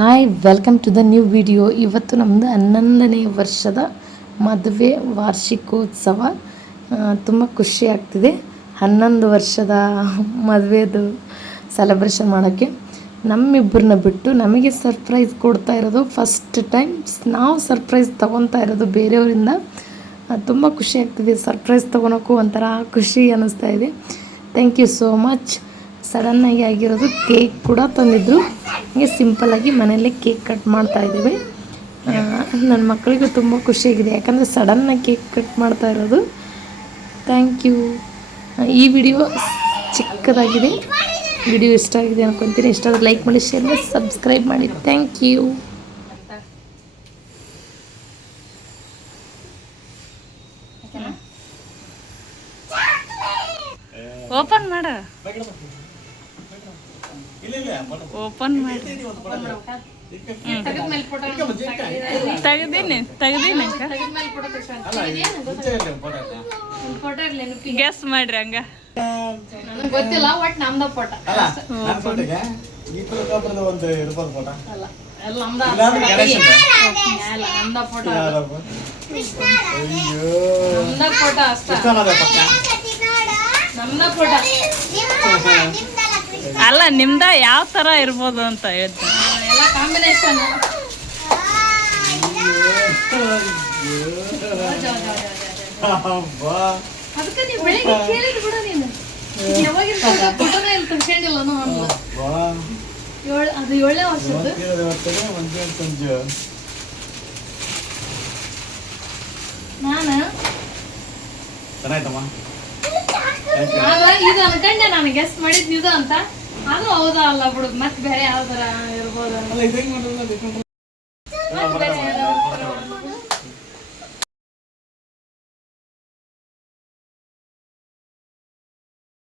Hi welcome to the new video. ಇವತ್ತು ನಮ್ಮದು 11ನೇ ವರ್ಷದ ಮದುವೆ ವಾರ್ಷಿಕೋತ್ಸವ. ತುಂಬ ಖುಷಿ ಆಗ್ತಿದೆ 11 ವರ್ಷದ ಮದುವೆದು ಸೆಲೆಬ್ರೇಷನ್ ಮಾಡೋಕ್ಕೆ. ನಮ್ಮಿಬ್ಬರನ್ನ ಬಿಟ್ಟು ನಮಗೆ ಸರ್ಪ್ರೈಸ್ ಕೊಡ್ತಾ ಇರೋದು ಫಸ್ಟ್ ಟೈಮ್. ನಾವು ಸರ್ಪ್ರೈಸ್ ತೊಗೊತಾ ಇರೋದು ಬೇರೆಯವರಿಂದ. ತುಂಬ ಖುಷಿ ಆಗ್ತಿದೆ. ಸರ್ಪ್ರೈಸ್ ತೊಗೊಳಕ್ಕೂ ಒಂಥರ ಖುಷಿ ಅನ್ನಿಸ್ತಾ ಇದೆ. Thank you so much. ಸಡನ್ನಾಗಿ ಆಗಿರೋದು. ಕೇಕ್ ಕೂಡ ತಂದಿದ್ದರು. ಹೀಗೆ ಸಿಂಪಲ್ಲಾಗಿ ಮನೆಯಲ್ಲೇ ಕೇಕ್ ಕಟ್ ಮಾಡ್ತಾಯಿದ್ದೀವಿ. ನನ್ನ ಮಕ್ಕಳಿಗೂ ತುಂಬ ಖುಷಿಯಾಗಿದೆ, ಯಾಕಂದರೆ ಸಡನ್ನಾಗಿ ಕೇಕ್ ಕಟ್ ಮಾಡ್ತಾ ಇರೋದು. Thank you. ಈ ವಿಡಿಯೋ ಚಿಕ್ಕದಾಗಿದೆ. ವಿಡಿಯೋ ಇಷ್ಟ ಆಗಿದೆ ಅಂದ್ಕೊತೀನಿ. ಇಷ್ಟ ಆದರೆ ಲೈಕ್ ಮಾಡಿ, ಶೇರ್ ಮಾಡಿ, ಸಬ್ಸ್ಕ್ರೈಬ್ ಮಾಡಿ. Thank you. ಓಪನ್ ಮಾಡ, ಓಪನ್ ಮಾಡಿ. ತೆಗ್ದೀನಿ ಗೆಸ್ ಮಾಡ್ರಿ. ಹಂಗ ಗೊತ್ತಿಲ್ಲ, ಒಟ್ಟು ನಮ್ದ ಫೋಟೋ. ಅಲ್ಲ, ನಿಮ್ದ ಯಾವ ತರ ಇರ್ಬೋದು ಅಂತ ಹೇಳ್ತೀನಿ. ಎಲ್ಲ ಕಾಂಬಿನೇಷನ್. ಅದಕ್ಕೆ ನೀವು ಬೆಳಿಗ್ಗೆ ಕೇಳಿದ್ರು ಕೂಡ ನೀನು ಯಾವಾಗ ಫೋಟೋನೇ ಇಲ್ಲಿ ತುಂಬಿಕೊಂಡಿಲ್ಲ ಅನ್ನೋ. ಅದು 7ನೇ ವರ್ಷದ್ದು. ನಾನು ಇದು ಅನ್ಕಂಡೆ, ನಾನು ಗೆಸ್ ಮಾಡಿದ್ ಇದು ಅಂತ. ಆದ್ರೂ ಹೌದಾ ಅಲ್ಲ ಬಿಡು, ಮತ್ತೆ ಬೇರೆ ಯಾವ್ದಾರ ಇರ್ಬೋದು.